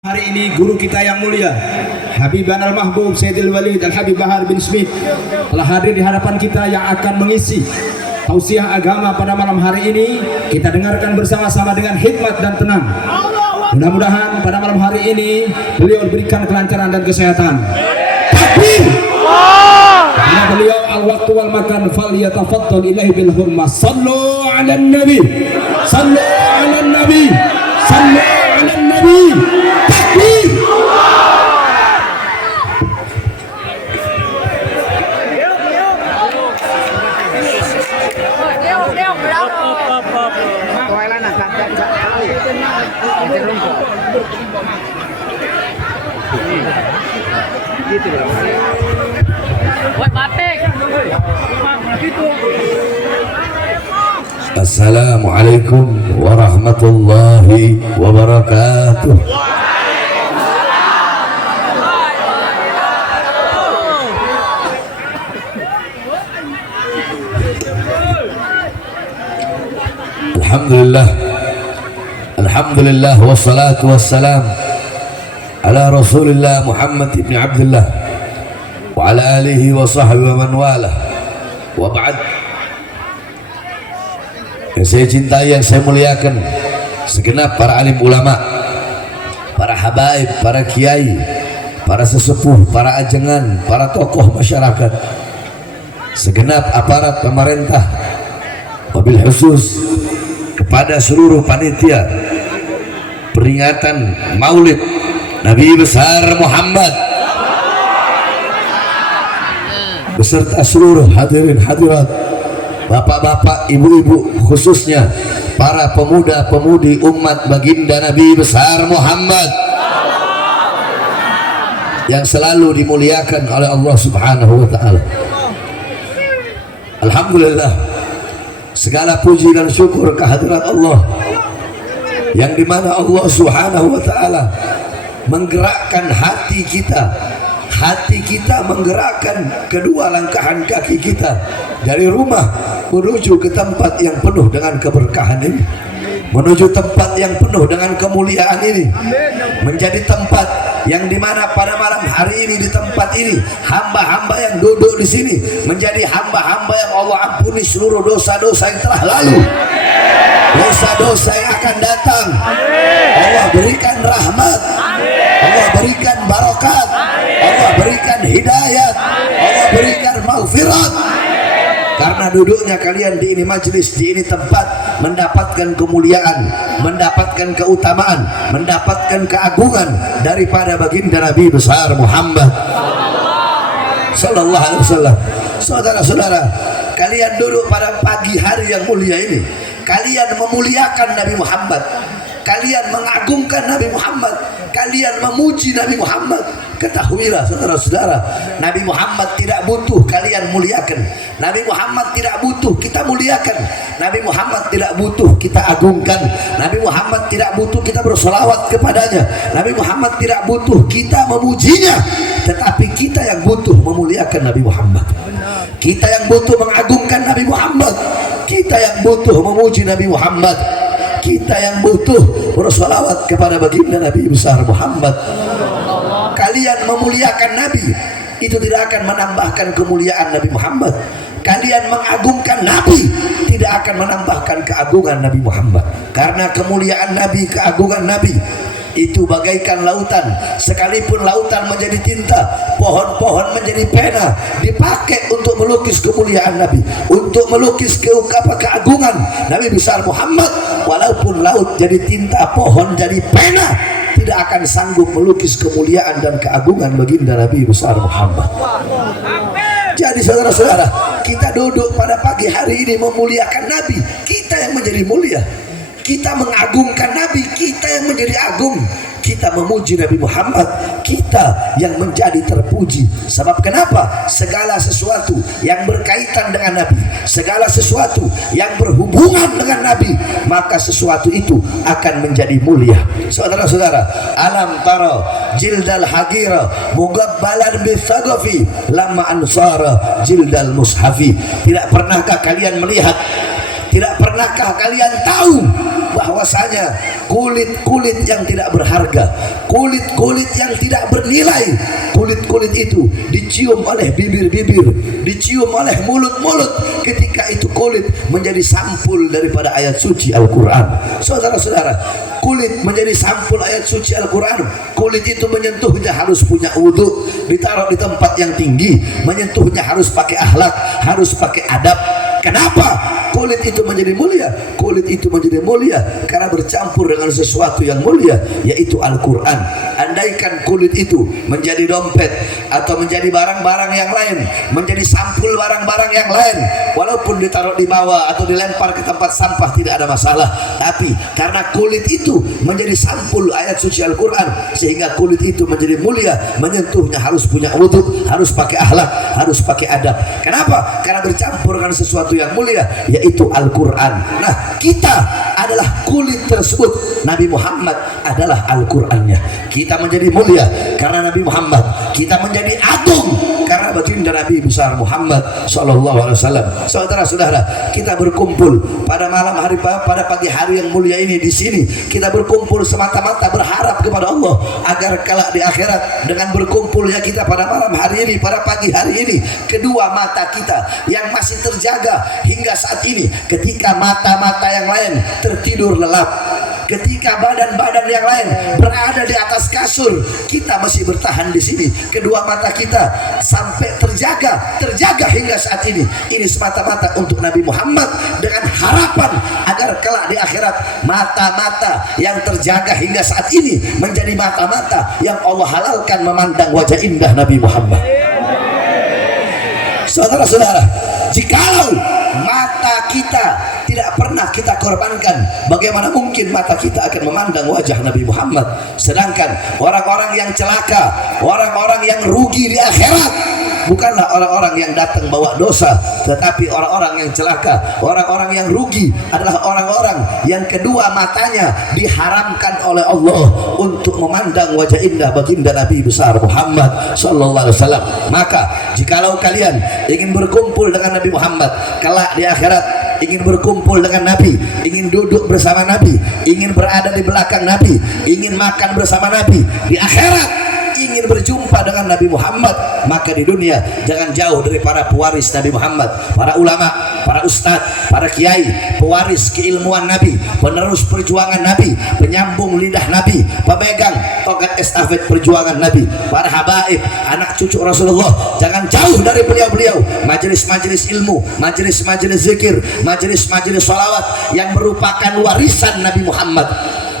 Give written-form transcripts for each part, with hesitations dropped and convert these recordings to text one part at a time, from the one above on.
Hari ini guru kita yang mulia Habiban Al-Mahbub Sayyidil Walid Al-Habib Bahar bin Smith telah hadir di hadapan kita yang akan mengisi tausiah agama pada malam hari ini. Kita dengarkan bersama-sama dengan hikmat dan tenang. Mudah-mudahan pada malam hari ini beliau diberikan kelancaran dan kesehatan. Takbir! Karena beliau al-waktu wal makan falyatafaddal ilahi bil hurmah. Sallu ala nabi, sallu ala nabi, sallu ala nabi. Takbir! Assalamualaikum warahmatullahi wabarakatuh. Alhamdulillah, alhamdulillah wassalatu wassalam ala Rasulillah Muhammad ibn Abdullah wa ala alihi wa sahbihi wa man wala wa ba'd. Yang saya cintai, yang saya muliakan, segenap para alim ulama, para habaib, para kiai, para sesepuh, para ajengan, para tokoh masyarakat, segenap aparat pemerintah, wabil khusus kepada seluruh panitia peringatan Maulid Nabi besar Muhammad beserta seluruh hadirin hadirat, bapak-bapak, ibu-ibu, khususnya para pemuda-pemudi umat baginda Nabi besar Muhammad yang selalu dimuliakan oleh Allah Subhanahu wa taala. Alhamdulillah, segala puji dan syukur kehadirat Allah yang dimana Allah Subhanahu wa taala menggerakkan hati kita menggerakkan kedua langkahan kaki kita dari rumah menuju ke tempat yang penuh dengan keberkahan ini, menuju tempat yang penuh dengan kemuliaan ini, menjadi tempat yang dimana pada malam hari ini, di tempat ini, hamba-hamba yang duduk di sini menjadi hamba-hamba yang Allah ampuni seluruh dosa-dosa yang telah lalu, dosa-dosa yang akan datang. Allah berikan rahmat, Allah berikan barakat, Allah berikan hidayat, Allah berikan maghfirat. Karena duduknya kalian di ini majlis, di ini tempat mendapatkan kemuliaan, mendapatkan keutamaan, mendapatkan keagungan daripada baginda Nabi besar Muhammad sallallahu alaihi wasallam. Saudara-saudara, kalian duduk pada pagi hari yang mulia ini, kalian memuliakan Nabi Muhammad, kalian mengagungkan Nabi Muhammad, kalian memuji Nabi Muhammad. Ketahuilah saudara-saudara, Nabi Muhammad tidak butuh kalian muliakan, Nabi Muhammad tidak butuh kita muliakan, Nabi Muhammad tidak butuh kita agungkan, Nabi Muhammad tidak butuh kita bersolawat kepadanya, Nabi Muhammad tidak butuh kita memujinya, tetapi kita yang butuh memuliakan Nabi Muhammad, kita yang butuh mengagungkan Nabi Muhammad, kita yang butuh memuji Nabi Muhammad, kita yang butuh bersolawat kepada baginda Nabi besar Muhammad. Kalian memuliakan Nabi itu tidak akan menambahkan kemuliaan Nabi Muhammad. Kalian mengagungkan Nabi tidak akan menambahkan keagungan Nabi Muhammad. Karena kemuliaan Nabi, keagungan Nabi itu bagaikan lautan. Sekalipun lautan menjadi tinta, pohon-pohon menjadi pena, dipakai untuk melukis kemuliaan Nabi, untuk melukis keagungan Nabi besar Muhammad. Walaupun laut jadi tinta, pohon jadi pena, tidak akan sanggup melukis kemuliaan dan keagungan baginda Nabi besar Muhammad. Jadi saudara-saudara, kita duduk pada pagi hari ini memuliakan Nabi, kita yang menjadi mulia. Kita mengagungkan Nabi, kita yang menjadi agung. Kita memuji Nabi Muhammad, kita yang menjadi terpuji. Sebab kenapa? Segala sesuatu yang berkaitan dengan Nabi, segala sesuatu yang berhubungan dengan Nabi, maka sesuatu itu akan menjadi mulia. Saudara-saudara, alam tara jildal hagira mugabbalan bisagafi lama ansara jildal mushafi. Tidak pernahkah kalian melihat, tidak pernahkah kalian tahu bahwasanya kulit-kulit yang tidak berharga, kulit-kulit yang tidak bernilai, kulit-kulit itu dicium oleh bibir-bibir, dicium oleh mulut-mulut, ketika itu kulit menjadi sampul daripada ayat suci Al-Quran. Saudara-saudara, kulit menjadi sampul ayat suci Al-Quran. Kulit itu menyentuhnya harus punya wudhu, ditaruh di tempat yang tinggi, menyentuhnya harus pakai akhlak, harus pakai adab. Kenapa kulit itu menjadi mulia? Kulit itu menjadi mulia karena bercampur dengan sesuatu yang mulia, yaitu Al-Quran. Andaikan kulit itu menjadi dompet atau menjadi barang-barang yang lain, menjadi sampul barang-barang yang lain, walaupun ditaruh di bawah atau dilempar ke tempat sampah tidak ada masalah. Tapi karena kulit itu menjadi sampul ayat suci Al-Quran, sehingga kulit itu menjadi mulia, menyentuhnya harus punya wudhu, harus pakai akhlak, harus pakai adab. Kenapa? Karena bercampur dengan sesuatu yang mulia, yaitu Al-Quran. Nah, kita adalah kulit tersebut. Nabi Muhammad adalah Al-Qurannya. Kita menjadi mulia karena Nabi Muhammad. Kita menjadi agung karena baginda Nabi besar Muhammad sallallahu alaihi wasallam. Saudara-saudara, kita berkumpul pada malam hari, pada pagi hari yang mulia ini di sini. Kita berkumpul semata-mata berharap kepada Allah agar kelak di akhirat, dengan berkumpulnya kita pada malam hari ini, pada pagi hari ini, kedua mata kita yang masih terjaga hingga saat ini, ketika mata-mata yang lain tertidur lelap, ketika badan-badan yang lain berada di atas kasur, kita masih bertahan di sini. Kedua mata kita sampai terjaga hingga saat ini. Ini semata-mata untuk Nabi Muhammad, dengan harapan agar kelak di akhirat mata-mata yang terjaga hingga saat ini menjadi mata-mata yang Allah halalkan memandang wajah indah Nabi Muhammad. Saudara-saudara, jikalau mata kita tidak pernah kita korbankan, bagaimana mungkin mata kita akan memandang wajah Nabi Muhammad? Sedangkan orang-orang yang celaka, orang-orang yang rugi di akhirat, bukanlah orang-orang yang datang bawa dosa, tetapi orang-orang yang celaka, orang-orang yang rugi adalah orang-orang yang kedua matanya diharamkan oleh Allah untuk memandang wajah indah baginda Nabi besar Muhammad sallallahu alaihi wasallam. Maka jikalau kalian ingin berkumpul dengan Nabi Muhammad kelak di akhirat, ingin berkumpul dengan Nabi, ingin duduk bersama Nabi, ingin berada di belakang Nabi, ingin makan bersama Nabi di akhirat, ingin berjumpa dengan Nabi Muhammad, maka di dunia jangan jauh dari para pewaris Nabi Muhammad, para ulama, para ustadz, para kiai, pewaris keilmuan Nabi, penerus perjuangan Nabi, penyambung lidah Nabi, pemegang tongkat estafet perjuangan Nabi, para habaib, anak cucu Rasulullah. Jangan jauh dari beliau-beliau. Majelis-majelis ilmu, majelis-majelis zikir, majelis-majelis sholawat yang merupakan warisan Nabi Muhammad.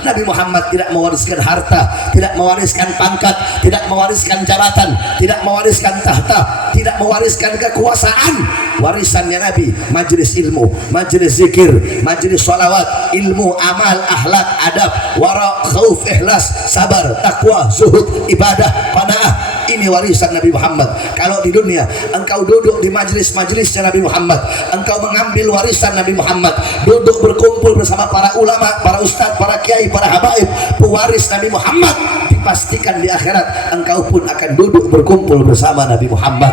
Nabi Muhammad tidak mewariskan harta, tidak mewariskan pangkat, tidak mewariskan jabatan, tidak mewariskan tahta, tidak mewariskan kekuasaan. Warisannya Nabi majelis ilmu, majelis zikir, majelis sholawat, ilmu, amal, akhlak, adab, wara, khauf, ikhlas, sabar, takwa, zuhud, ibadah, qanaah. Ini warisan Nabi Muhammad. Kalau di dunia engkau duduk di majelis-majelisnya Nabi Muhammad, engkau mengambil warisan Nabi Muhammad, duduk berkumpul bersama para ulama, para ustadz, para kiai, para habaib, pewaris Nabi Muhammad, dipastikan di akhirat engkau pun akan duduk berkumpul bersama Nabi Muhammad.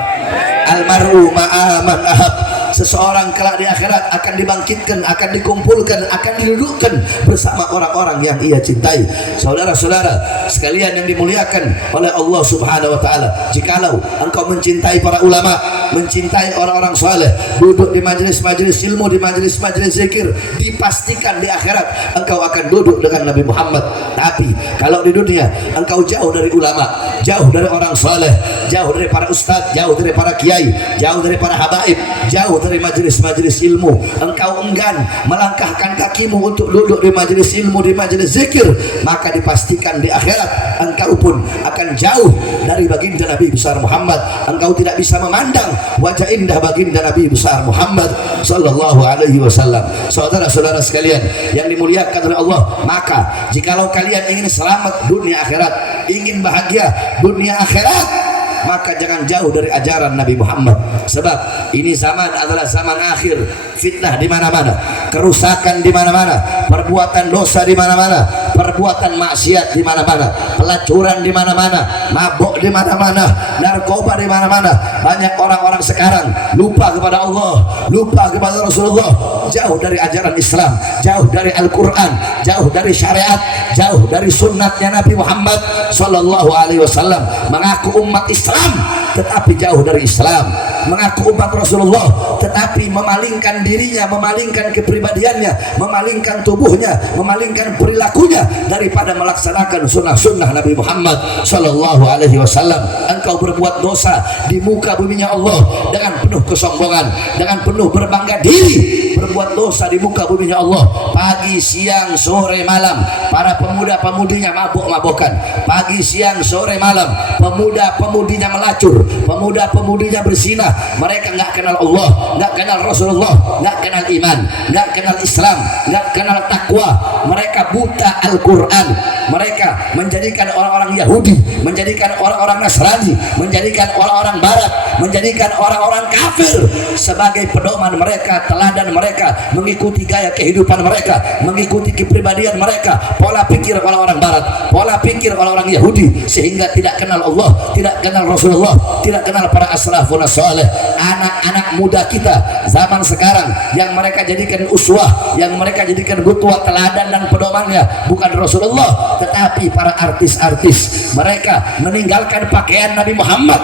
Almaru ma'aman ahab. Seseorang kelak di akhirat akan dibangkitkan, akan dikumpulkan, akan didudukkan bersama orang-orang yang ia cintai. Saudara-saudara sekalian yang dimuliakan oleh Allah Subhanahu wa taala, jikalau engkau mencintai para ulama, mencintai orang-orang saleh, duduk di majelis-majelis ilmu, di majelis-majelis zikir, dipastikan di akhirat engkau akan duduk dengan Nabi Muhammad. Tapi kalau di dunia engkau jauh dari ulama, jauh dari orang saleh, jauh dari para ustadz, jauh dari para kiai, jauh dari para habaib, jauh dari majelis-majelis ilmu, engkau enggan melangkahkan kakimu untuk duduk di majelis ilmu, di majelis zikir, maka dipastikan di akhirat engkau pun akan jauh dari baginda Nabi besar Muhammad. Engkau tidak bisa memandang wajah indah baginda Nabi besar Muhammad sallallahu alaihi wasallam. Saudara-saudara sekalian yang dimuliakan oleh Allah, maka jikalau kalian ingin selamat dunia akhirat, ingin bahagia dunia akhirat, maka jangan jauh dari ajaran Nabi Muhammad. Sebab ini zaman adalah zaman akhir, fitnah di mana-mana, kerusakan di mana-mana, perbuatan dosa di mana-mana, perbuatan maksiat di mana-mana, pelacuran di mana-mana, mabuk di mana-mana, narkoba di mana-mana. Banyak orang-orang sekarang lupa kepada Allah, lupa kepada Rasulullah, jauh dari ajaran Islam, jauh dari Al-Quran, jauh dari syariat, jauh dari sunnatnya Nabi Muhammad Sallallahu Alaihi Wasallam. Mengaku umat Islam tetapi jauh dari Islam, mengaku umat Rasulullah tetapi memalingkan dirinya, memalingkan kepribadiannya, memalingkan tubuhnya, memalingkan perilakunya daripada melaksanakan sunnah-sunnah Nabi Muhammad Sallallahu Alaihi Wasallam. Engkau berbuat dosa di muka buminya Allah dengan penuh kesombongan, dengan penuh berbangga diri, berbuat dosa di muka buminya Allah. Pagi, siang, sore, malam para pemuda-pemudinya mabuk-mabukan. Pagi, siang, sore, malam pemuda-pemudinya melacur, pemuda-pemudinya berzina. Mereka nggak kenal Allah, nggak kenal Rasulullah, nggak kenal iman, nggak kenal Islam, nggak kenal takwa. Mereka buta Al-Quran. Mereka menjadikan orang-orang Yahudi, menjadikan orang-orang Nasrani, menjadikan orang-orang Barat, menjadikan orang-orang kafir sebagai pedoman mereka, teladan mereka, mengikuti gaya kehidupan mereka, mengikuti kepribadian mereka, pola pikir orang-orang Barat, pola pikir orang-orang Yahudi, sehingga tidak kenal Allah, tidak kenal Rasulullah, tidak kenal para asrafun saleh. Anak-anak muda kita zaman sekarang yang mereka jadikan uswah, yang mereka jadikan qudwah, teladan dan pedomannya bukan Rasulullah tetapi para artis-artis. Mereka meninggalkan pakaian Nabi Muhammad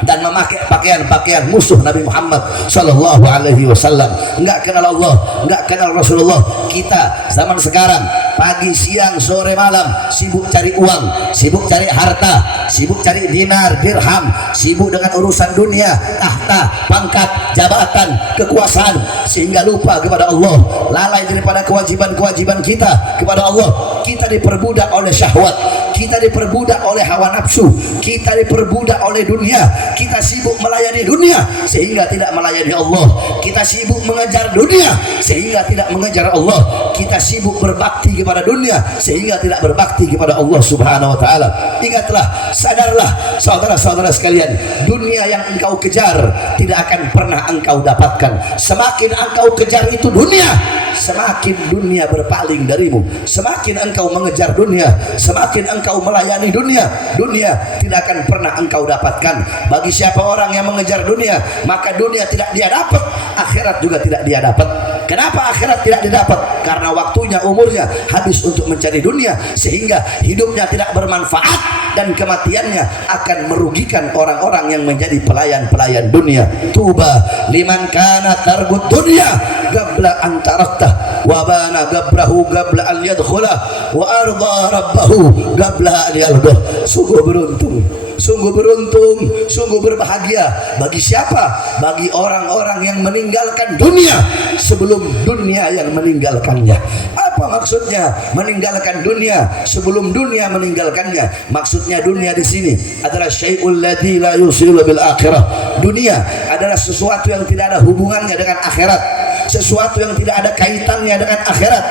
dan memakai pakaian-pakaian musuh Nabi Muhammad Sallallahu Alaihi Wasallam. Enggak kenal Allah, enggak kenal Rasulullah. Kita zaman sekarang pagi, siang, sore, malam sibuk cari uang, sibuk cari harta, sibuk cari dinar, dirham, sibuk dengan urusan dunia, tahta, pangkat, jabatan, kekuasaan, sehingga lupa kepada Allah, lalai daripada kewajiban-kewajiban kita kepada Allah. Kita diperbudak oleh syahwat, kita diperbudak oleh hawa nafsu, kita diperbudak oleh dunia. Kita sibuk melayani dunia sehingga tidak melayani Allah. Kita sibuk mengejar dunia sehingga tidak mengejar Allah. Kita sibuk berbakti kepada dunia sehingga tidak berbakti kepada Allah Subhanahu wa taala. Ingatlah, sadarlah saudara-saudara sekalian, dunia yang engkau kejar tidak akan pernah engkau dapatkan. Semakin engkau kejar itu dunia, semakin dunia berpaling darimu. Semakin engkau mengejar dunia, semakin engkau melayani dunia, dunia tidak akan pernah engkau dapatkan. Bagi siapa orang yang mengejar dunia, maka dunia tidak dia dapat, akhirat juga tidak dia dapat. Kenapa akhirat tidak didapat? Karena waktunya, umurnya habis untuk mencari dunia, sehingga hidupnya tidak bermanfaat dan kematiannya akan merugikan orang-orang yang menjadi pelayan-pelayan dunia. Tuba liman kana targut dunia qabla an tarakta wa bana gabrahu qabla an yadkhula wa arda rabbahu qabla an yaldah. Sungguh beruntung, sungguh beruntung, sungguh berbahagia bagi siapa? Bagi orang-orang yang meninggalkan dunia sebelum dunia yang meninggalkannya. Apa maksudnya meninggalkan dunia sebelum dunia meninggalkannya? Maksudnya dunia di sini adalah syai'ul ladzi la yusilu bil akhirah. Dunia adalah sesuatu yang tidak ada hubungannya dengan akhirat, sesuatu yang tidak ada kaitannya dengan akhirat.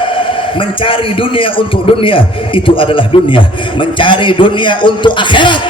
Mencari dunia untuk dunia itu adalah dunia, mencari dunia untuk akhirat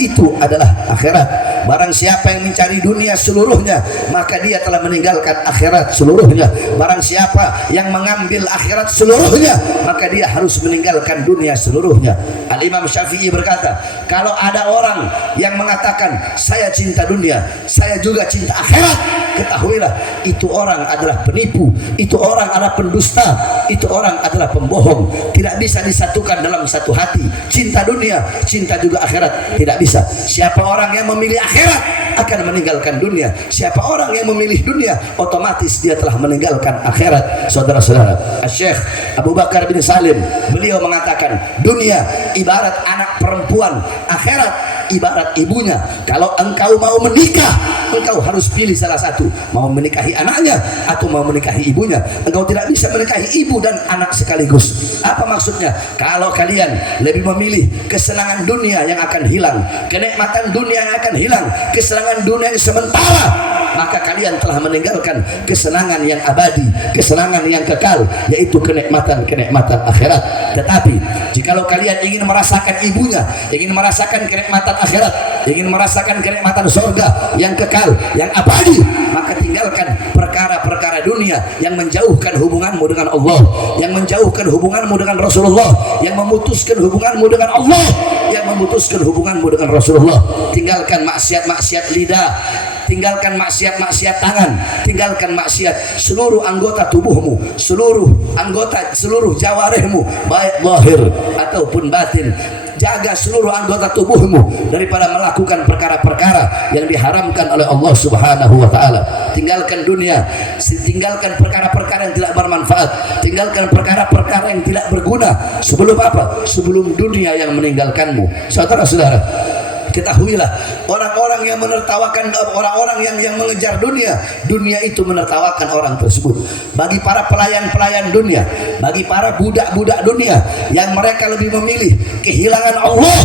itu adalah akhirat. Barang siapa yang mencari dunia seluruhnya, maka dia telah meninggalkan akhirat seluruhnya. Barang siapa yang mengambil akhirat seluruhnya, maka dia harus meninggalkan dunia seluruhnya. Al-Imam Syafi'i berkata, kalau ada orang yang mengatakan saya cinta dunia, saya juga cinta akhirat, ketahuilah itu orang adalah penipu, itu orang adalah pendusta, itu orang adalah pembohong. Tidak bisa disatukan dalam satu hati. Cinta dunia, cinta juga akhirat, tidak bisa. Siapa orang yang memilih akhirat akan meninggalkan dunia. Siapa orang yang memilih dunia, otomatis dia telah meninggalkan akhirat. Saudara-saudara, Syekh Abu Bakar bin Salim, beliau mengatakan, dunia ibarat anak perempuan, akhirat ibarat ibunya. Kalau engkau mau menikah, engkau harus pilih salah satu, mau menikahi anaknya atau mau menikahi ibunya. Engkau tidak bisa menikahi ibu dan anak sekaligus. Apa maksudnya? Kalau kalian lebih memilih kesenangan dunia yang akan hilang, kenikmatan dunia yang akan hilang, kesenangan dunia yang sementara, maka kalian telah meninggalkan kesenangan yang abadi, kesenangan yang kekal, yaitu kenikmatan akhirat. Tetapi jikalau kalian ingin merasakan ibunya, ingin merasakan kenikmatan akhirat, ingin merasakan kenikmatan surga yang kekal, yang abadi, maka tinggalkan perkara-perkara dunia yang menjauhkan hubunganmu dengan Allah, yang menjauhkan hubunganmu dengan Rasulullah, yang memutuskan hubunganmu dengan Allah, yang memutuskan hubunganmu dengan Rasulullah. Tinggalkan maksiat-maksiat lidah, tinggalkan maksiat-maksiat tangan, tinggalkan maksiat seluruh anggota tubuhmu, seluruh jawarihmu, baik zahir ataupun batin. Jaga seluruh anggota tubuhmu daripada melakukan perkara-perkara yang diharamkan oleh Allah Subhanahu wa taala. Tinggalkan dunia, tinggalkan perkara-perkara yang tidak bermanfaat, tinggalkan perkara-perkara yang tidak berguna. Sebelum apa? Sebelum dunia yang meninggalkanmu. Saudara-saudara, ketahuilah, orang-orang yang menertawakan, orang-orang yang mengejar dunia, dunia itu menertawakan orang tersebut. Bagi para pelayan-pelayan dunia, bagi para budak-budak dunia yang mereka lebih memilih kehilangan Allah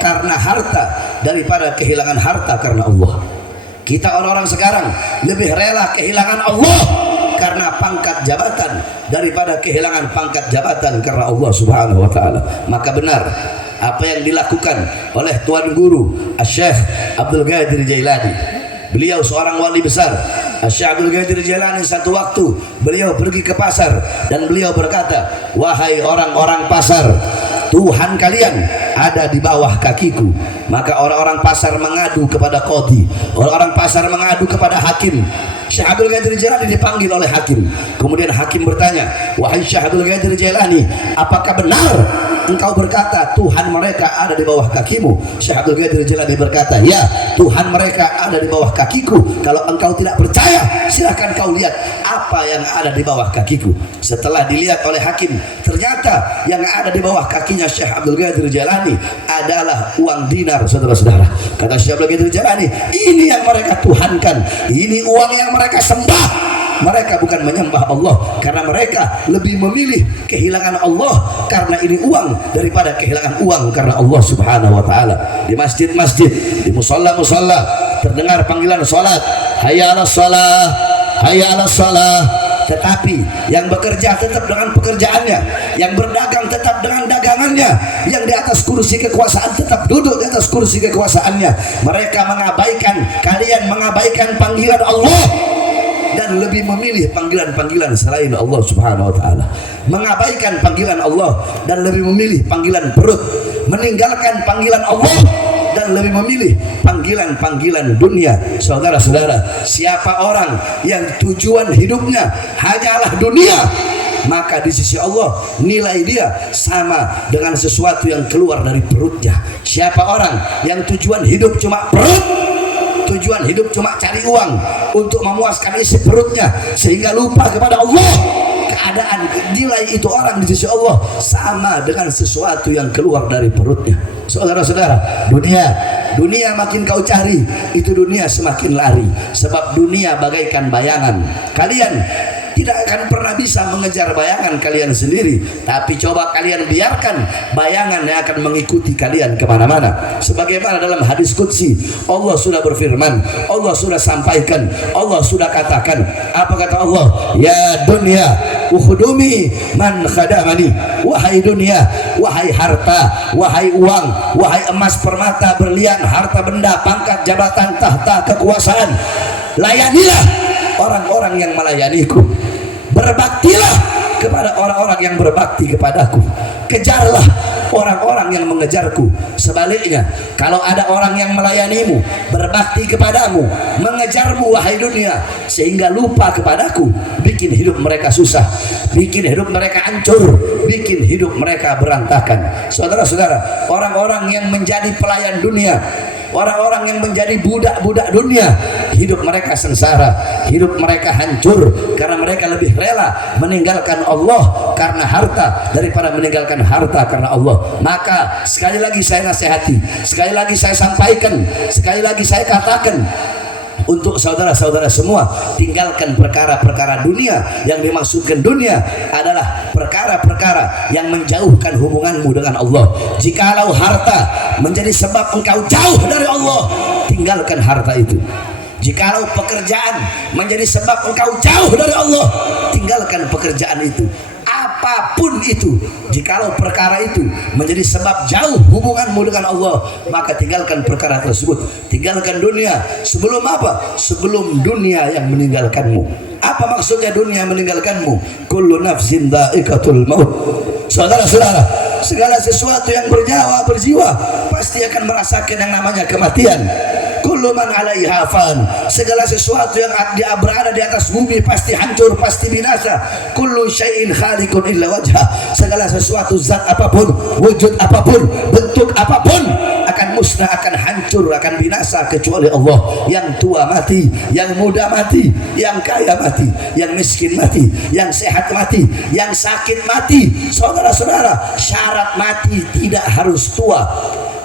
karena harta daripada kehilangan harta karena Allah. Kita orang-orang sekarang lebih rela kehilangan Allah karena pangkat jabatan daripada kehilangan pangkat jabatan karena Allah Subhanahu wa taala. Maka benar apa yang dilakukan oleh Tuan Guru Syekh Abdul Qadir Jailani. Beliau seorang wali besar. Syekh Abdul Qadir Jailani satu waktu beliau pergi ke pasar dan beliau berkata, "Wahai orang-orang pasar, Tuhan kalian ada di bawah kakiku." Maka orang-orang pasar mengadu kepada qadhi, orang-orang pasar mengadu kepada hakim. Syekh Abdul Qadir Jailani dipanggil oleh hakim. Kemudian hakim bertanya, "Wahai Syekh Abdul Qadir Jailani, apakah benar engkau berkata Tuhan mereka ada di bawah kakimu?" Syekh Abdul Qadir Jailani berkata, "Ya, Tuhan mereka ada di bawah kakiku. Kalau engkau tidak percaya, silakan kau lihat apa yang ada di bawah kakiku." Setelah dilihat oleh hakim, ternyata yang ada di bawah kakinya Syekh Abdul Qadir Jailani adalah uang dinar, saudara-saudara. Kata Syekh Abdul Qadir Jailani, ini yang mereka tuhankan, ini uang yang mereka sembah. Mereka bukan menyembah Allah karena mereka lebih memilih kehilangan Allah karena ini uang daripada kehilangan uang karena Allah Subhanahu wa taala. Di masjid-masjid, di musalla-musalla terdengar panggilan salat, hayya 'alas shalah, hayya 'alas shalah. Tetapi yang bekerja tetap dengan pekerjaannya, yang berdagang tetap dengan dagangannya, yang di atas kursi kekuasaan tetap duduk di atas kursi kekuasaannya. Mereka mengabaikan, kalian mengabaikan panggilan Allah dan lebih memilih panggilan-panggilan selain Allah Subhanahu wa taala. Mengabaikan panggilan Allah dan lebih memilih panggilan perut, meninggalkan panggilan Allah dan lebih memilih panggilan-panggilan dunia. Saudara-saudara, siapa orang yang tujuan hidupnya hanyalah dunia, maka di sisi Allah nilai dia sama dengan sesuatu yang keluar dari perutnya. Siapa orang yang tujuan hidup cuma perut, tujuan hidup cuma cari uang untuk memuaskan isi perutnya sehingga lupa kepada Allah, keadaan nilai itu orang di sisi Allah sama dengan sesuatu yang keluar dari perutnya. Saudara-saudara, dunia makin kau cari, itu dunia semakin lari, sebab dunia bagaikan bayangan. Kalian tidak akan pernah bisa mengejar bayangan kalian sendiri, tapi coba kalian biarkan bayangan yang akan mengikuti kalian kemana-mana. Sebagaimana dalam hadis qudsi, Allah sudah berfirman, Allah sudah sampaikan, Allah sudah katakan. Apa kata Allah? Ya dunia ukhdumi man khadamani. Wahai dunia, wahai harta, wahai uang, wahai emas, permata, berlian, harta benda, pangkat, jabatan, tahta, kekuasaan, layanilah orang-orang yang melayaniku. Berbaktilah kepada orang-orang yang berbakti kepadaku. Kejarlah orang-orang yang mengejarku. Sebaliknya, kalau ada orang yang melayanimu, berbakti kepadamu, mengejarmu wahai dunia, sehingga lupa kepadaku, bikin hidup mereka susah, bikin hidup mereka hancur, bikin hidup mereka berantakan. Saudara-saudara, orang-orang yang menjadi pelayan dunia, orang-orang yang menjadi budak-budak dunia, hidup mereka sengsara, hidup mereka hancur karena mereka lebih rela meninggalkan Allah karena harta daripada meninggalkan harta karena Allah. Maka sekali lagi saya nasihati, sekali lagi saya sampaikan, sekali lagi saya katakan untuk saudara-saudara semua, tinggalkan perkara-perkara dunia. Yang dimaksudkan dunia adalah perkara-perkara yang menjauhkan hubunganmu dengan Allah. Jikalau harta menjadi sebab engkau jauh dari Allah, tinggalkan harta itu. Jikalau pekerjaan menjadi sebab engkau jauh dari Allah, tinggalkan pekerjaan itu. Apapun itu, jikalau perkara itu menjadi sebab jauh hubunganmu dengan Allah, maka tinggalkan perkara tersebut. Tinggalkan dunia. Sebelum apa? Sebelum dunia yang meninggalkanmu. Apa maksudnya dunia yang meninggalkanmu? Kullu nafsin dha'iqatul maut. Saudara-saudara, segala sesuatu yang bernyawa, berjiwa pasti akan merasakan yang namanya kematian. Kullu man 'alaiha fan. Segala sesuatu yang berada di atas bumi pasti hancur, pasti binasa. Kullu syai'in khaliqun illa wajha. Segala sesuatu, zat apapun, wujud apapun, bentuk apapun akan musnah, akan hancur, akan binasa kecuali Allah. Yang tua mati, yang muda mati, yang kaya mati, yang miskin mati, yang sehat mati, yang sakit mati. Saudara-saudara, syarat mati tidak harus tua.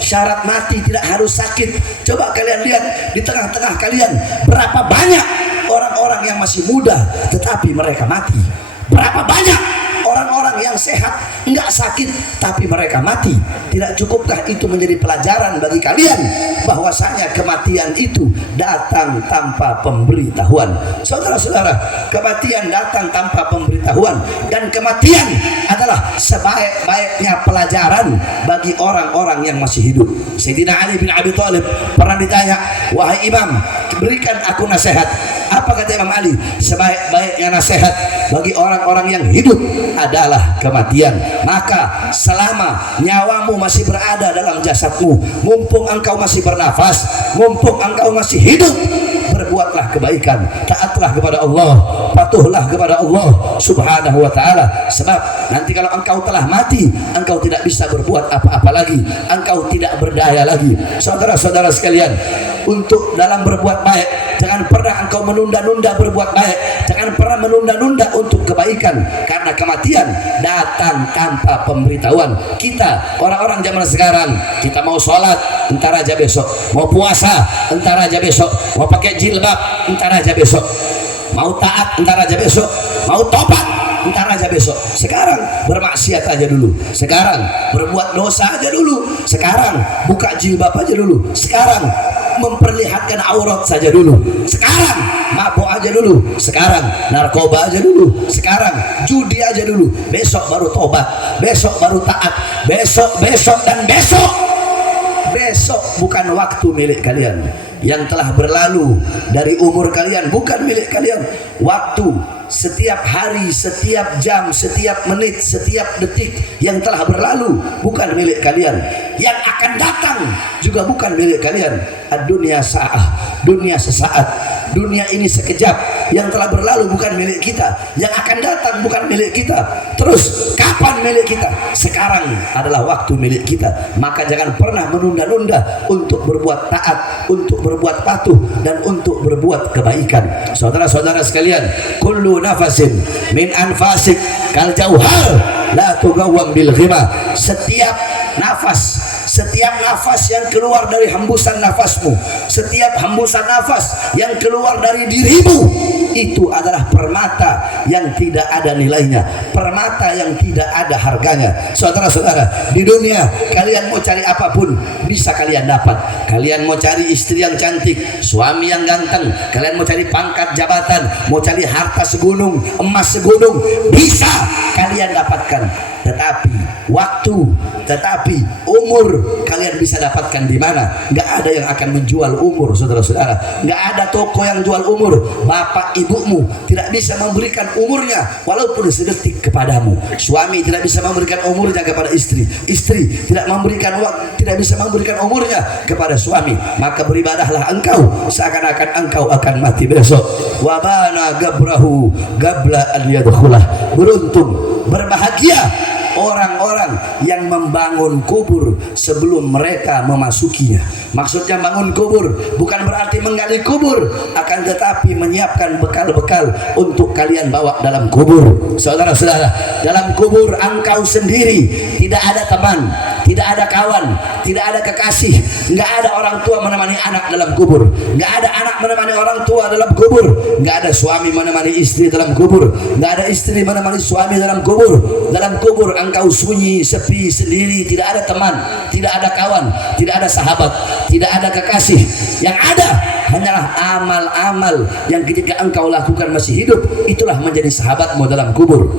Syarat mati tidak harus sakit. Coba kalian lihat di tengah-tengah kalian, berapa banyak orang-orang yang masih muda tetapi mereka mati. Berapa banyak orang-orang yang sehat, enggak sakit tapi mereka mati. Tidak cukupkah itu menjadi pelajaran bagi kalian bahwasanya kematian itu datang tanpa pemberitahuan? Saudara-saudara, kematian datang tanpa pemberitahuan, dan kematian adalah sebaik-baiknya pelajaran bagi orang-orang yang masih hidup. Sayyidina Ali bin Abi Thalib pernah ditanya, "Wahai Imam, berikan aku nasihat." Apa kata Imam Ali? Sebaik-baiknya nasihat bagi orang-orang yang hidup adalah kematian. Maka selama nyawamu masih berada dalam jasadmu, mumpung engkau masih bernafas, mumpung engkau masih hidup, berbuatlah kebaikan, taatlah kepada Allah, patuhlah kepada Allah Subhanahu wa ta'ala. Sebab nanti kalau engkau telah mati, engkau tidak bisa berbuat apa-apa lagi, engkau tidak berdaya lagi. Saudara-saudara sekalian, untuk dalam berbuat baik, jangan pernah engkau menunda-nunda berbuat baik. Jangan pernah menunda-nunda untuk kebaikan, karena kematian datang tanpa pemberitahuan. Kita orang-orang zaman sekarang, kita mau sholat entar aja besok, mau puasa entar aja besok, mau pakai jilbab entar aja besok, mau taat entar aja besok, mau tobat entar aja besok. Sekarang bermaksiat aja dulu, sekarang berbuat dosa aja dulu, sekarang buka jilbab aja dulu, sekarang memperlihatkan aurat saja dulu, sekarang mabuk aja dulu, sekarang narkoba aja dulu, sekarang judi aja dulu, besok baru tobat, besok baru taat, besok dan besok. Bukan waktu milik kalian. Yang telah berlalu dari umur kalian bukan milik kalian. Waktu, setiap hari, setiap jam, setiap menit, setiap detik yang telah berlalu bukan milik kalian. Yang akan datang juga bukan milik kalian. Ad-dunya sa'ah, dunia sesaat, dunia ini sekejap. Yang telah berlalu bukan milik kita, yang akan datang bukan milik kita. Terus kapan milik kita? Sekarang adalah waktu milik kita. Maka jangan pernah menunda-nunda untuk berbuat taat, untuk berbuat patuh, dan untuk berbuat kebaikan. Saudara-saudara sekalian, kullu nafasin min anfasik kal jauhar la tugawwam bil ghima. Setiap nafas yang keluar dari hembusan nafasmu, setiap hembusan nafas yang keluar dari dirimu, itu adalah permata yang tidak ada nilainya, permata yang tidak ada harganya. Saudara-saudara, di dunia kalian mau cari apapun bisa kalian dapat. Kalian mau cari istri yang cantik, suami yang ganteng, kalian mau cari pangkat jabatan, mau cari harta segunung, emas segunung, bisa kalian dapatkan. Tetapi waktu, tetapi umur kalian bisa dapatkan di mana? Nggak ada yang akan menjual umur, saudara-saudara. Nggak ada toko yang jual umur. Bapak ibumu tidak bisa memberikan umurnya walaupun sedetik kepadamu. Suami tidak bisa memberikan umurnya kepada istri. Istri tidak bisa memberikan umurnya kepada suami. Maka beribadahlah engkau seakan-akan engkau akan mati besok. Wabana gabrahu gabla an yadkhulah. Beruntung, berbahagia orang-orang yang membangun kubur sebelum mereka memasukinya. Maksudnya bangun kubur bukan berarti menggali kubur, akan tetapi menyiapkan bekal-bekal untuk kalian bawa dalam kubur. Saudara-saudara, dalam kubur engkau sendiri, tidak ada teman, tidak ada kawan, tidak ada kekasih, nggak ada orang tua menemani anak dalam kubur, nggak ada anak menemani orang tua dalam kubur, nggak ada suami menemani istri dalam kubur, nggak ada istri menemani suami dalam kubur. Dalam kubur engkau sunyi, sepi, sendiri, tidak ada teman, tidak ada kawan, tidak ada sahabat, tidak ada kekasih. Yang ada hanyalah amal-amal yang ketika engkau lakukan masih hidup, itulah menjadi sahabatmu dalam kubur,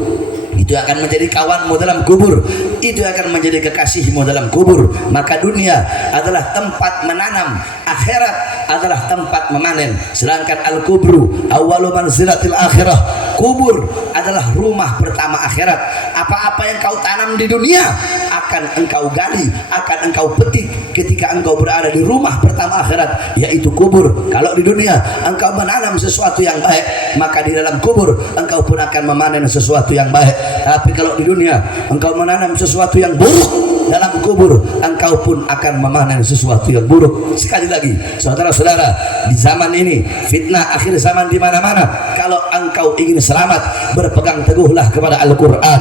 itu akan menjadi kawanmu dalam kubur, itu akan menjadi kekasihmu dalam kubur. Maka dunia adalah tempat menanam, akhirat adalah tempat memanen. Sedangkan al-kubru awwalu manzilatil akhirah, kubur adalah rumah pertama akhirat. Apa-apa yang kau tanam di dunia akan engkau gali, akan engkau petik ketika engkau berada di rumah pertama akhirat, yaitu kubur. Kalau di dunia engkau menanam sesuatu yang baik, maka di dalam kubur engkau pun akan memanen sesuatu yang baik. Tapi kalau di dunia engkau menanam sesuatu yang buruk, dalam kubur engkau pun akan memanen sesuatu yang buruk. Sekali lagi, saudara-saudara, di zaman ini fitnah akhir zaman di mana-mana. Kalau engkau ingin selamat, berpegang teguhlah kepada Al-Quran,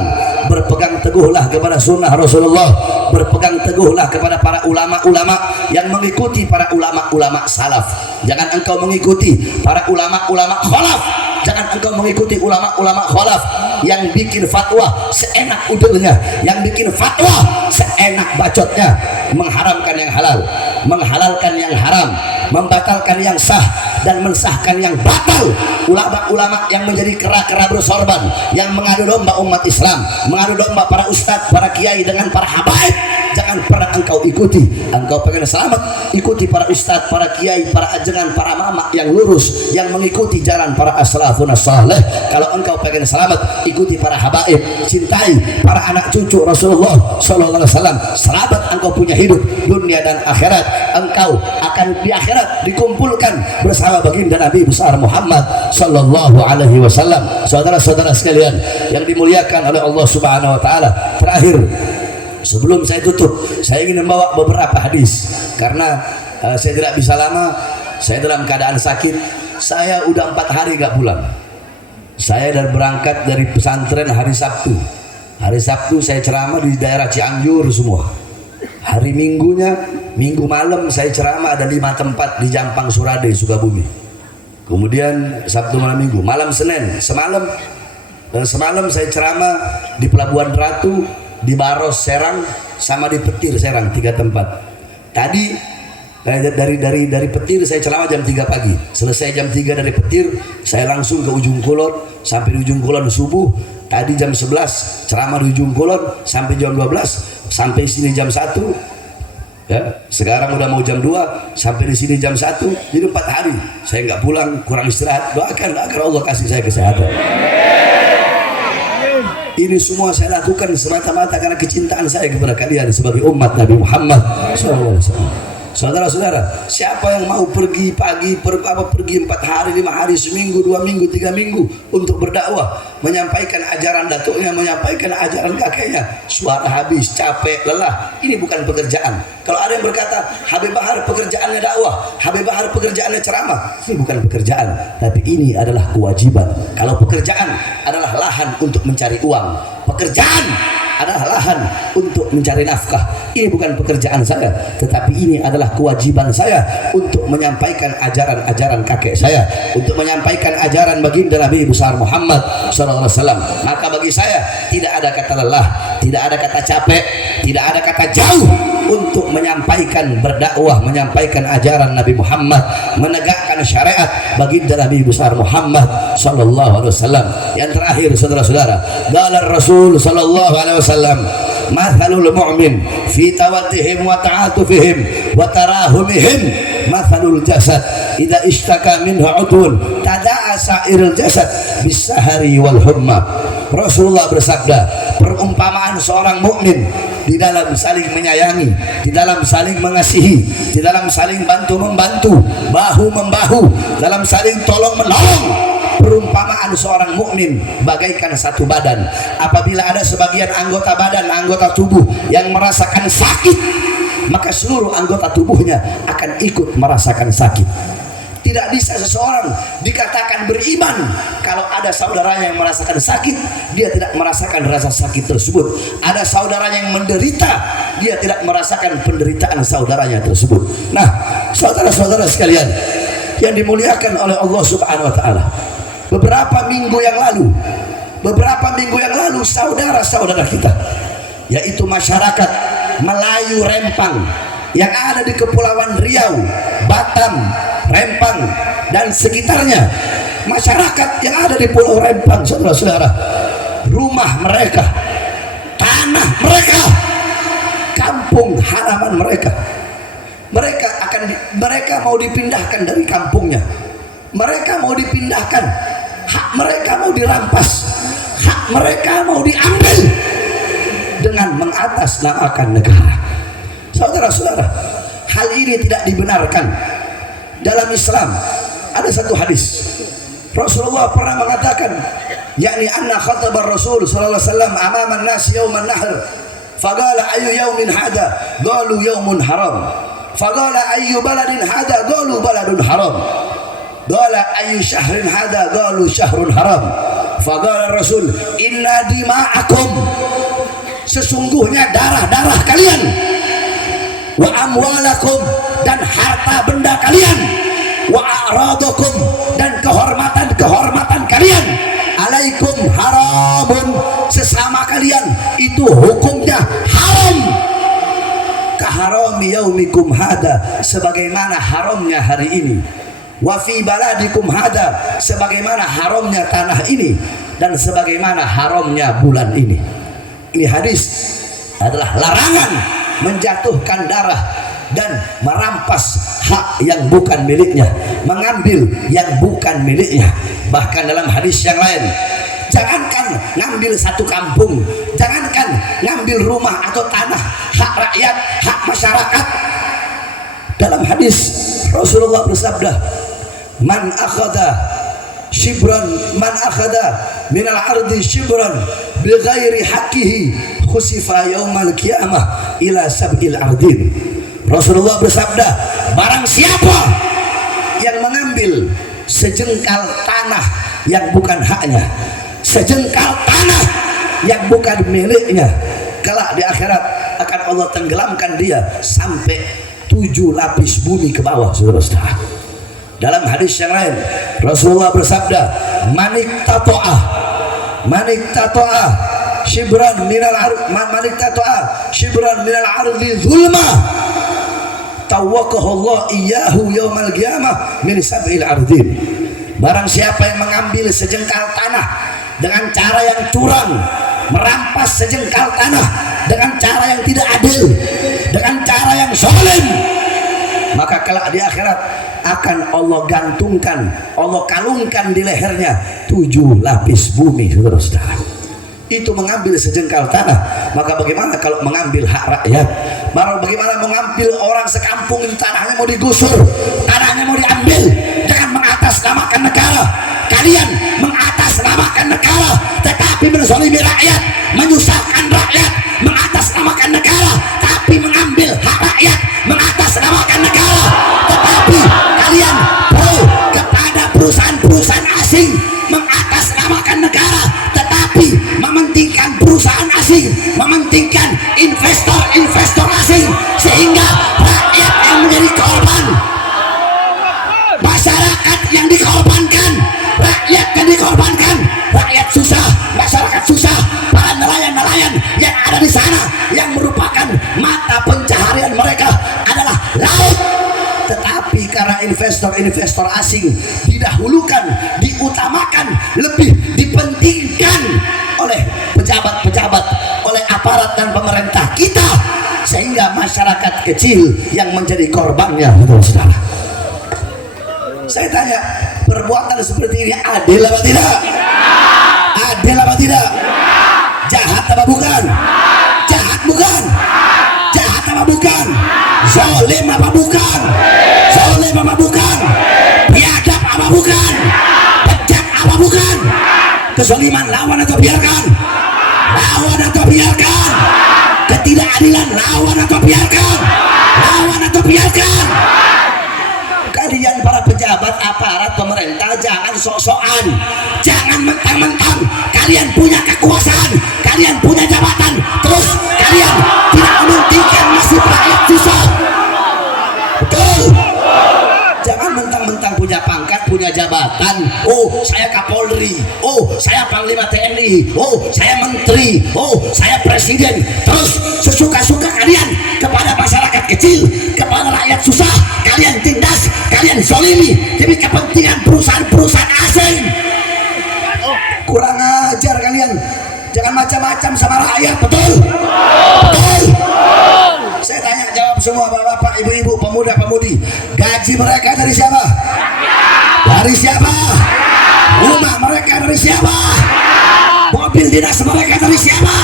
berpegang teguhlah kepada sunnah Rasulullah, berpegang teguhlah kepada para ulama-ulama yang mengikuti para ulama-ulama salaf. Jangan engkau mengikuti para ulama-ulama khalaf, jangan engkau mengikuti ulama-ulama khalaf yang bikin fatwa seenak udelnya, yang bikin fatwa seenak bacotnya, mengharamkan yang halal, menghalalkan yang haram, membatalkan yang sah dan mensahkan yang batal. Ulama-ulama yang menjadi kera-kera bersorban, yang mengadu domba umat Islam, mengadu domba para ustadz, para kiai dengan para habaib, jangan pernah engkau ikuti. Engkau pengen selamat, ikuti para ustadz, para kiai, para ajengan, para mama yang lurus, yang mengikuti jalan para as-salafun as-salih. Kalau engkau pengen selamat, ikuti para habaib, cintai para anak cucu Rasulullah sallallahu alaihi wasallam. Selamat engkau punya hidup dunia dan akhirat. Engkau akan di akhirat dikumpulkan bersama baginda Nabi besar Muhammad sallallahu alaihi wasallam. Saudara-saudara sekalian yang dimuliakan oleh Allah Subhanahu wa taala, terakhir sebelum saya tutup, saya ingin membawa beberapa hadis karena saya tidak bisa lama. Saya dalam keadaan sakit. Saya udah 4 hari gak pulang. Saya berangkat dari pesantren hari Sabtu. Hari Sabtu saya ceramah di daerah Cianjur semua. Hari Minggunya, Minggu malam saya ceramah ada 5 tempat di Jampang, Surade, Sukabumi. Kemudian Sabtu malam Minggu, malam Senin semalam, dan semalam saya ceramah di Pelabuhan Ratu, di Baros Serang, sama di Petir Serang, 3 tempat. Tadi dari Petir saya ceramah jam 3 pagi. Selesai jam 3 dari Petir, saya langsung ke Ujung Kulon, sampai di Ujung Kulon subuh. Tadi jam 11 ceramah di Ujung Kulon sampai jam 12, sampai sini jam 1. Ya, sekarang udah mau jam 2, sampai di sini jam 1. Jadi 4 hari saya nggak pulang, kurang istirahat. Doakan agar Allah kasih saya kesehatan. Ini semua saya lakukan semata-mata karena kecintaan saya kepada kalian sebagai umat Nabi Muhammad SAW. Saudara-saudara, siapa yang mau pergi pagi, pergi 4 hari, 5 hari, seminggu, 2 minggu, 3 minggu untuk berdakwah, menyampaikan ajaran datuknya, menyampaikan ajaran kakeknya, suara habis, capek, lelah. Ini bukan pekerjaan. Kalau ada yang berkata Habib Bahar pekerjaannya dakwah, Habib Bahar pekerjaannya ceramah, ini bukan pekerjaan, tapi ini adalah kewajiban. Kalau pekerjaan adalah lahan untuk mencari uang, pekerjaan adalah lahan untuk mencari nafkah. Ini bukan pekerjaan saya, tetapi ini adalah kewajiban saya untuk menyampaikan ajaran-ajaran kakek saya, untuk menyampaikan ajaran baginda Nabi besar Muhammad SAW. Maka bagi saya tidak ada kata lelah, tidak ada kata capek, tidak ada kata jauh untuk menyampaikan berdakwah, menyampaikan ajaran Nabi Muhammad, menegakkan syariat baginda Nabi besar Muhammad SAW. Yang terakhir, saudara-saudara, qala Rasul sallallahu alaihi wasallam, mathalul mu'min fi tawaddihim wa ta'atufihim wa tarahumihim mathalul jasad idza ishtaka minhu udhun tada'a sa'irul jasad bis-sahari wal humma. Rasulullah bersabda, perumpamaan seorang mukmin di dalam saling menyayangi, di dalam saling mengasihi, di dalam saling bantu-membantu, bahu-membahu, dalam saling tolong-menolong. Perumpamaan seorang mukmin bagaikan satu badan. Apabila ada sebagian anggota badan, anggota tubuh yang merasakan sakit, maka seluruh anggota tubuhnya akan ikut merasakan sakit. Tidak bisa seseorang dikatakan beriman kalau ada saudaranya yang merasakan sakit, dia tidak merasakan rasa sakit tersebut. Ada saudaranya yang menderita, dia tidak merasakan penderitaan saudaranya tersebut. Nah, saudara-saudara sekalian yang dimuliakan oleh Allah Subhanahu wa taala, beberapa minggu yang lalu saudara-saudara kita, yaitu masyarakat Melayu Rempang, yang ada di Kepulauan Riau, Batam, Rempang dan sekitarnya, masyarakat yang ada di Pulau Rempang, saudara-saudara, rumah mereka, tanah mereka, kampung halaman mereka, mereka mau dipindahkan dari kampungnya, mereka mau dipindahkan, hak mereka mau dirampas, hak mereka mau diambil dengan mengatasnamakan negara. Saudara-saudara, hal ini tidak dibenarkan. Dalam Islam ada satu hadis, Rasulullah pernah mengatakan, yakni anna khatabar Rasul sallallahu alaihi wasallam amaman nas yauman nahr, faqala ayu yaumin hada, qalu yaumun haram, faqala ayu baladin hada, qalu baladun haram, qala ayu syahrin hada, qalu syahrun haram, faqala Rasul inna dima'akum, sesungguhnya darah-darah kalian, wa amwalakum, dan harta benda kalian, wa a'radakum, dan kehormatan kalian, alaikum haramun, sesama kalian itu hukumnya haram, kaharami yaumikum hada, sebagaimana haramnya hari ini, wa fi baladikum hada, sebagaimana haramnya tanah ini, dan sebagaimana haramnya bulan ini. Ini hadis adalah larangan menjatuhkan darah dan merampas hak yang bukan miliknya, mengambil yang bukan miliknya. Bahkan dalam hadis yang lain, jangankan ngambil satu kampung, jangankan ngambil rumah atau tanah, hak rakyat, hak masyarakat. Dalam hadis Rasulullah bersabda, man akhadha minal ardi shibran bighairi haqqihi khusifa yaumal qiyamah ila sab'il ardin. Rasulullah bersabda, barang siapa yang mengambil sejengkal tanah yang bukan haknya, sejengkal tanah yang bukan miliknya, kelak di akhirat akan Allah tenggelamkan dia sampai 7 lapis bumi ke bawah, saudara-saudara. Dalam hadis yang lain Rasulullah bersabda, manik tato'ah shibran minal ardi zulma tawwaqahullah iyyahu yaumal qiyamah min sab'il ardin. Barang siapa yang mengambil sejengkal tanah dengan cara yang curang, merampas sejengkal tanah dengan cara yang tidak adil, dengan cara yang zalim, maka kelak di akhirat akan Allah gantungkan, Allah kalungkan di lehernya 7 lapis bumi, saudara-saudara. Itu mengambil sejengkal tanah. Maka bagaimana kalau mengambil hak rakyat? Bagaimana mengambil orang sekampung itu, tanahnya mau digusur, tanahnya mau diambil dengan mengatasnamakan negara. Kalian mengatasnamakan negara, tetapi menzalimi rakyat, menyusahkan rakyat, mengatasnamakan negara, tapi mengambil hak rakyat, mengatasnamakan negara, tetapi kalian pro kepada perusahaan-perusahaan asing, mengatasnamakan negara, tetapi mementingkan perusahaan asing, mementingkan investor asing, sehingga rakyat yang menjadi korban, masyarakat yang dikorbankan, rakyat susah, masyarakat susah, para nelayan-nelayan yang ada di sana yang merupakan mata pencaharian mereka adalah laut, tetapi karena investor asing didahulukan, diutamakan, lebih dipentingkan oleh pejabat-pejabat, oleh aparat dan pemerintah kita, sehingga masyarakat kecil yang menjadi korbannya, saudara. Saya tanya, perbuatan seperti ini adil apa tidak? Adil apa tidak? Jahat apa bukan? Jahat bukan? Jahat apa bukan? Zalim apa bukan? Zalim apa bukan? Biadab apa bukan? Bejat apa bukan? Kezaliman lawan atau biarkan? Lawan atau biarkan? Ketidakadilan lawan atau biarkan? Lawan atau biarkan? Kalian para pejabat, aparat, pemerintah, jangan sok-sokan, jangan mentang-mentang kalian punya kekuasaan, kalian punya jabatan, terus kalian tidak mementingkan nasib rakyat susah. Betul? Jangan mentang-mentang punya pangkat, punya jabatan, oh saya Kapolri, oh saya Panglima TNI, oh saya Menteri, oh saya Presiden, terus sesuka-suka kalian kepada masyarakat kecil, dizolimi demi kepentingan perusahaan-perusahaan asing. Kurang ajar kalian, jangan macam-macam sama rakyat. Betul? Betul? Saya tanya jawab semua bapak-bapak, ibu-ibu, pemuda-pemudi, gaji mereka dari siapa? Dari siapa? Rumah mereka dari siapa? Mobil dinas mereka dari siapa?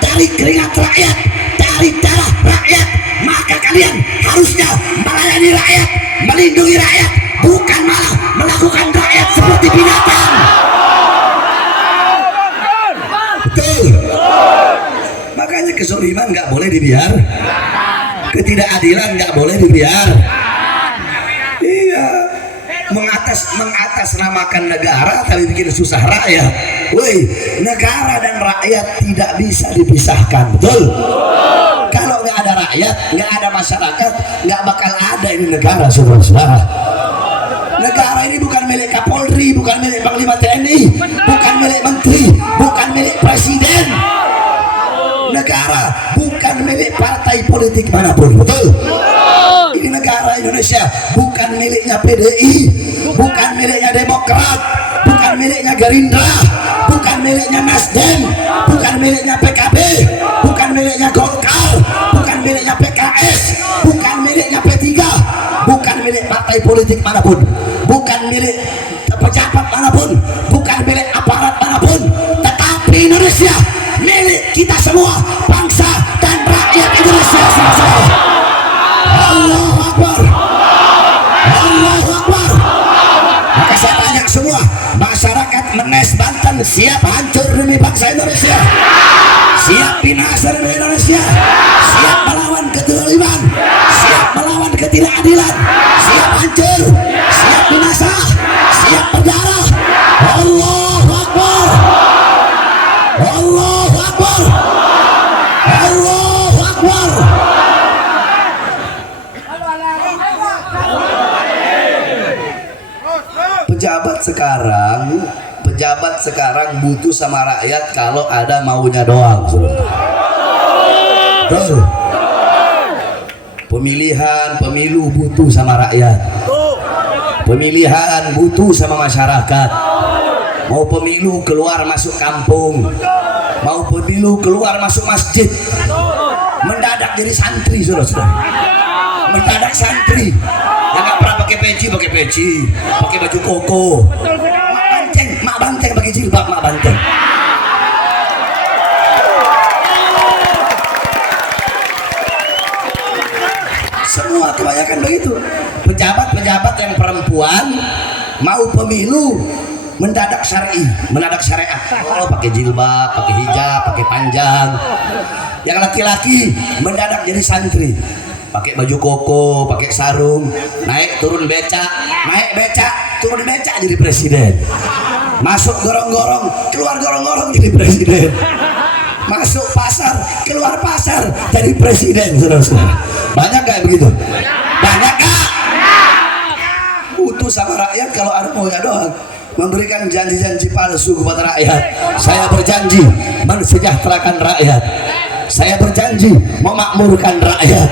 Dari keringat rakyat, dari darah rakyat. Maka kalian harusnya melayani rakyat, melindungi rakyat, bukan malah melakukan rakyat seperti binatang. Betul? Makanya kezaliman nggak boleh dibiar, ketidakadilan nggak boleh dibiar. Iya, mengatasnamakan negara tapi bikin susah rakyat. Woi, negara dan rakyat tidak bisa dipisahkan. Betul? Kalau nggak ada rakyat, nggak ada masyarakat, nggak bakal ada ini negara, saudara-saudara. Negara ini bukan milik Kapolri, bukan milik Panglima TNI, bukan milik menteri, bukan milik presiden. Negara bukan milik partai politik manapun. Betul? Ini negara Indonesia bukan miliknya PDI, bukan miliknya Demokrat, bukan miliknya Gerindra, bukan miliknya Nasdem, bukan miliknya PKB, bukan miliknya Golkar, bukan miliknya PKS, bukan miliknya P3, bukan milik partai politik manapun, bukan milik pejabat manapun, bukan milik aparat manapun, tetapi Indonesia milik kita semua, bangsa dan rakyat Indonesia. Allahu Akbar, Allahu Akbar. Maka saya tanya semua, masyarakat Menes Banten siap hancur demi bangsa Indonesia? Siap binasa demi Indonesia? Siap melawan kezaliman? Siap melawan ketidakadilan? Siap hancur? Siap binasa? Siap berdarah? Allahu Akbar, Allahu Akbar, Allahu Akbar. Pejabat sekarang butuh sama rakyat kalau ada maunya doang. Betul. Pemilu butuh sama rakyat. Pemilihan butuh sama masyarakat. Mau pemilu keluar masuk kampung, mau pemilu keluar masuk masjid. Mendadak jadi santri, saudara. Mendadak santri yang nggak pernah pakai peci, pakai baju koko. Mak banteng pakai jilbab, mak banteng. Semua kebanyakan begitu. Pejabat yang perempuan mau pemilu mendadak syar'i, mendadak syariat. Oh, pakai jilbab, pakai hijab, pakai panjang. Yang laki-laki mendadak jadi santri, pakai baju koko, pakai sarung, naik turun becak, turun becak jadi presiden. Masuk gorong-gorong, keluar gorong-gorong jadi presiden. Masuk pasar, keluar pasar jadi presiden, saudara-saudara. Banyak gak begitu? Banyak gak? Utuh sama rakyat kalau ada maunya doang. Memberikan janji-janji palsu kepada rakyat. Saya berjanji mensejahterakan rakyat. Saya berjanji memakmurkan rakyat.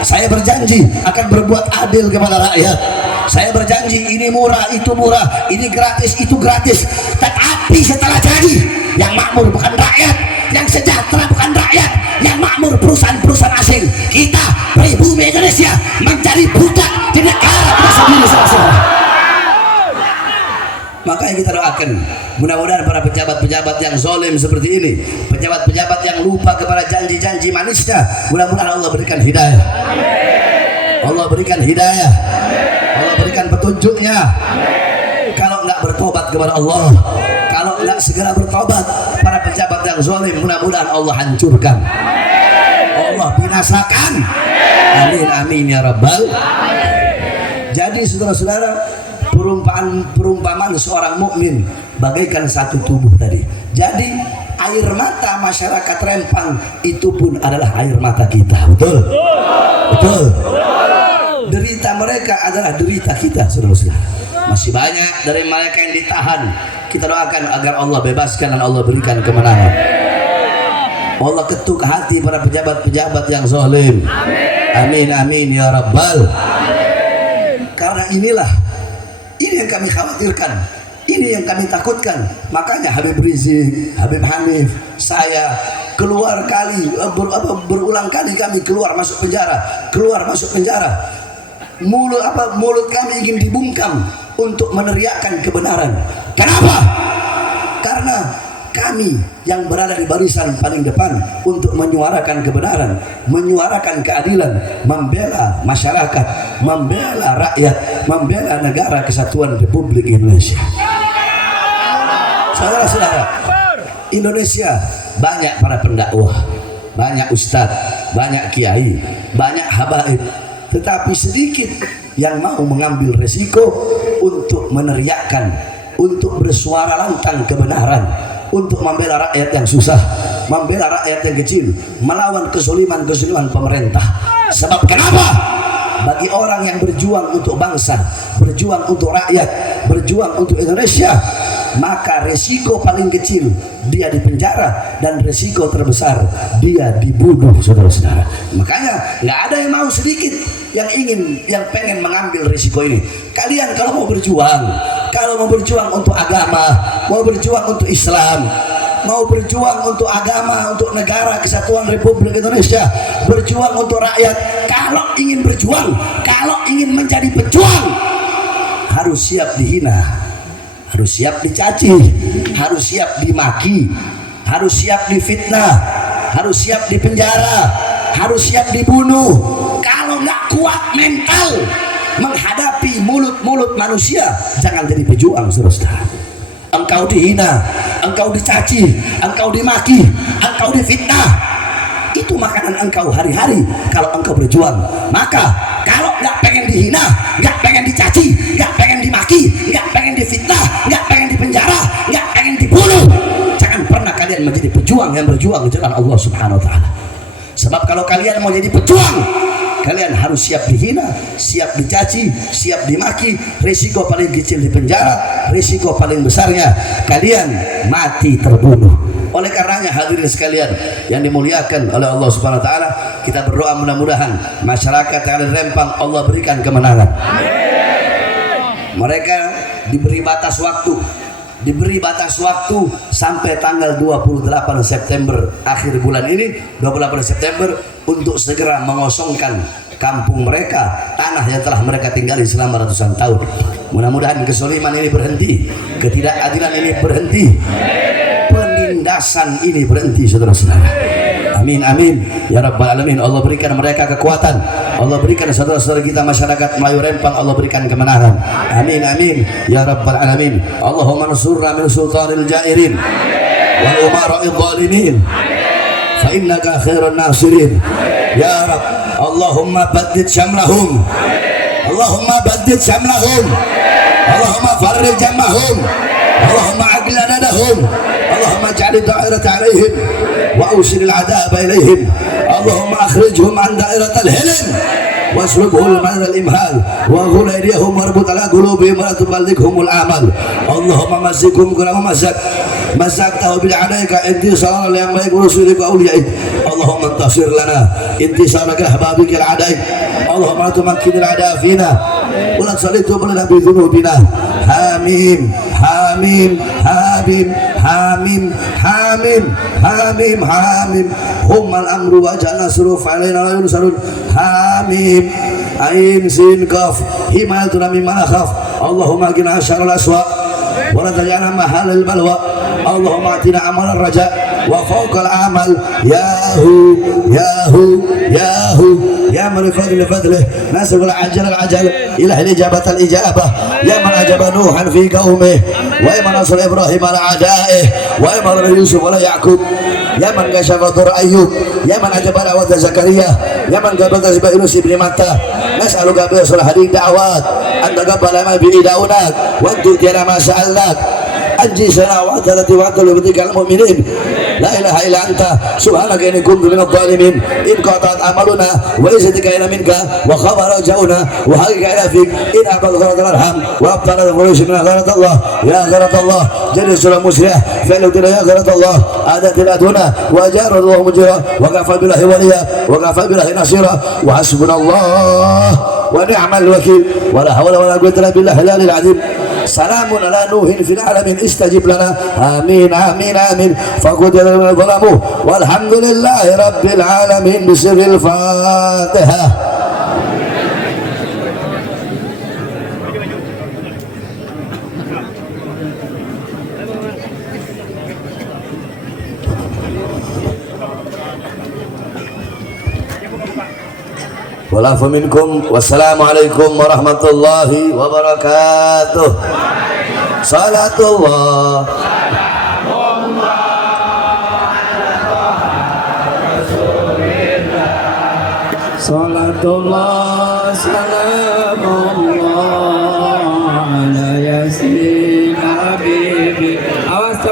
Saya berjanji akan berbuat adil kepada rakyat. Saya berjanji ini murah, itu murah, ini gratis, itu gratis. Tetapi setelah jadi, yang makmur bukan rakyat, yang sejahtera bukan rakyat, yang makmur perusahaan-perusahaan asing. Kita pribumi Indonesia menjadi budak di negara kita sendiri, saudara. Makanya kita doakan, mudah-mudahan para pejabat-pejabat yang zalim seperti ini, pejabat-pejabat yang lupa kepada janji-janji manisnya, mudah-mudahan Allah berikan hidayah. Allah berikan hidayah. Allah berikan petunjuknya. Kalau nggak bertobat kepada Allah, kalau nggak segera bertobat, para pejabat yang zalim mudah-mudahan Allah hancurkan, Allah binasakan. Amin amin ya rabbal. Jadi saudara-saudara, perumpamaan seorang mukmin bagaikan satu tubuh tadi. Jadi air mata masyarakat Rempang itu pun adalah air mata kita. Betul? Betul. Derita mereka adalah derita kita, saudara-saudara. Masih banyak dari mereka yang ditahan. Kita doakan agar Allah bebaskan dan Allah berikan kemenangan. Allah ketuk hati para pejabat-pejabat yang zalim. Amin amin ya rabbal. Karena ini yang kami khawatirkan, ini yang kami takutkan. Makanya Habib Rizik, Habib Hanif, saya berulang kali kami keluar masuk penjara. Mulut kami ingin dibungkam untuk meneriakkan kebenaran. Kenapa? Karena kami yang berada di barisan paling depan untuk menyuarakan kebenaran, menyuarakan keadilan, membela masyarakat, membela rakyat, membela negara kesatuan Republik Indonesia. Saudara-saudara, Indonesia banyak para pendakwah, banyak ustadz, banyak kiai, banyak habaib, tetapi sedikit yang mau mengambil resiko untuk meneriakkan, untuk bersuara lantang kebenaran, untuk membela rakyat yang susah, membela rakyat yang kecil, melawan kezaliman pemerintah. Sebab kenapa? Bagi orang yang berjuang untuk bangsa, berjuang untuk rakyat, berjuang untuk Indonesia, maka resiko paling kecil dia dipenjara dan resiko terbesar dia dibunuh, saudara-saudara. Makanya nggak ada yang mau sedikit yang pengen mengambil risiko ini. Kalian kalau mau berjuang untuk agama, mau berjuang untuk Islam, mau berjuang untuk agama, untuk negara kesatuan Republik Indonesia, berjuang untuk rakyat, kalau ingin berjuang, kalau ingin menjadi pejuang, harus siap dihina, harus siap dicaci, harus siap dimaki, harus siap difitnah, harus siap dipenjara, harus siap dibunuh. Kalau nggak kuat mental menghadapi mulut-mulut manusia, jangan jadi pejuang, saudara. Engkau dihina, engkau dicaci, engkau dimaki, engkau difitnah, itu makanan engkau hari-hari kalau engkau berjuang. Maka kalau nggak pengen dihina, nggak pengen dicaci, nggak pengen dimaki, nggak pengen difitnah, nggak pengen dipenjara, nggak pengen dibunuh, jangan pernah kalian menjadi pejuang yang berjuang di jalan Allah Subhanahu Wa Taala. Sebab kalau kalian mau jadi pejuang, kalian harus siap dihina, siap dicaci, siap dimaki. Risiko paling kecil di penjara, risiko paling besarnya kalian mati terbunuh. Oleh karenanya hadirin sekalian yang dimuliakan oleh Allah Subhanahu Wa Taala, kita berdoa mudah-mudahan masyarakat yang ada di Rempang Allah berikan kemenangan. Mereka diberi batas waktu sampai tanggal 28 September akhir bulan ini, 28 September, untuk segera mengosongkan kampung mereka, tanah yang telah mereka tinggali selama ratusan tahun. Mudah-mudahan kezaliman ini berhenti, ketidakadilan ini berhenti, penindasan ini berhenti, saudara-saudara. Amin amin ya rabbal alamin. Allah berikan mereka kekuatan, Allah berikan saudara-saudara kita masyarakat Melayu Rempang, Allah berikan kemenangan. Amin amin ya rabbal alamin. Allahumma nsurna min sultanil jairin wal umara'id zalimin fa innaka khairun nasirin ya rab. Allahumma baddid syamlahum, Allahumma baddid syamlahum, Allahumma farrij jamahum, Allahumma aqil adadahum, Allahumma ja'al da'irata alaihim wa awsil al-'adaba ilaihim, Allahumma akhrijhum an da'iratal hilm waslubuhul madal imhal wa ghul aydihum warbut ala qulubihim wa la tuballighumul amal. Allahumma mazzikum kama mazzaqtahu bil adaika intisaran li amrika wa rasulika awliyaik. Allahumma intasir lana intisaraka ahbabika al adaik. Allahumma tumakkinil ada fina wa la tusallitu lana bi dhunubina. Hamim hamim hamim hamim hamim hamim hamim hummal amru wa janasru fa'alaina la yunsalun. Hamim ain sin kaf himayatuna mimma nakhaf. Allahumma qina syarral aswa wa la taj'alna mahalal balwa. Allahumma atina amal raja wa fawqal amal yahu yahu yahu ya man fadl fadlih nasib al ajal ila ijabat al ijabah ya man ajaba nuhan fi qaumih wa man nasr ibrahim ala adaih wa man yusuf ala yaqub ya man kashafa dur ayyub ya man ajaba da'wat zakaria ya man qabata Yunus ibn Matta. Nas'aluka bi hadi da'wat anta qabbala ma bi idaunak wa tudina ma sa'alnak anji sana wa ta'alati wa ta'alu bidikal mu'minin la ilaha illa anta subhanaka inni kuntu minadh dhalimin in qata'at amaluna wa izzatika ila minka wa khabara ja'una wa haqiqa ila fik in abadu arham wa abtana al-qulush min Allah ya Allah jadi surah musyrih fi'lu ya Allah ada tiladuna wa jara Allah mujra wa kafa billahi waliya wa kafa billahi nasira wa hasbunallah wa ni'mal wakil. Wala hawla wala quwwata illa billahil azim. Salamun ala nuhin fil alamin istajib lana. Amin amin amin. Faqudil zalamu walhamdulillahi rabbil alamin bisirril Fatihah. Walafu minkum. Wassalamualaikum warahmatullahi wabarakatuh. Salatullah. Salatullah salam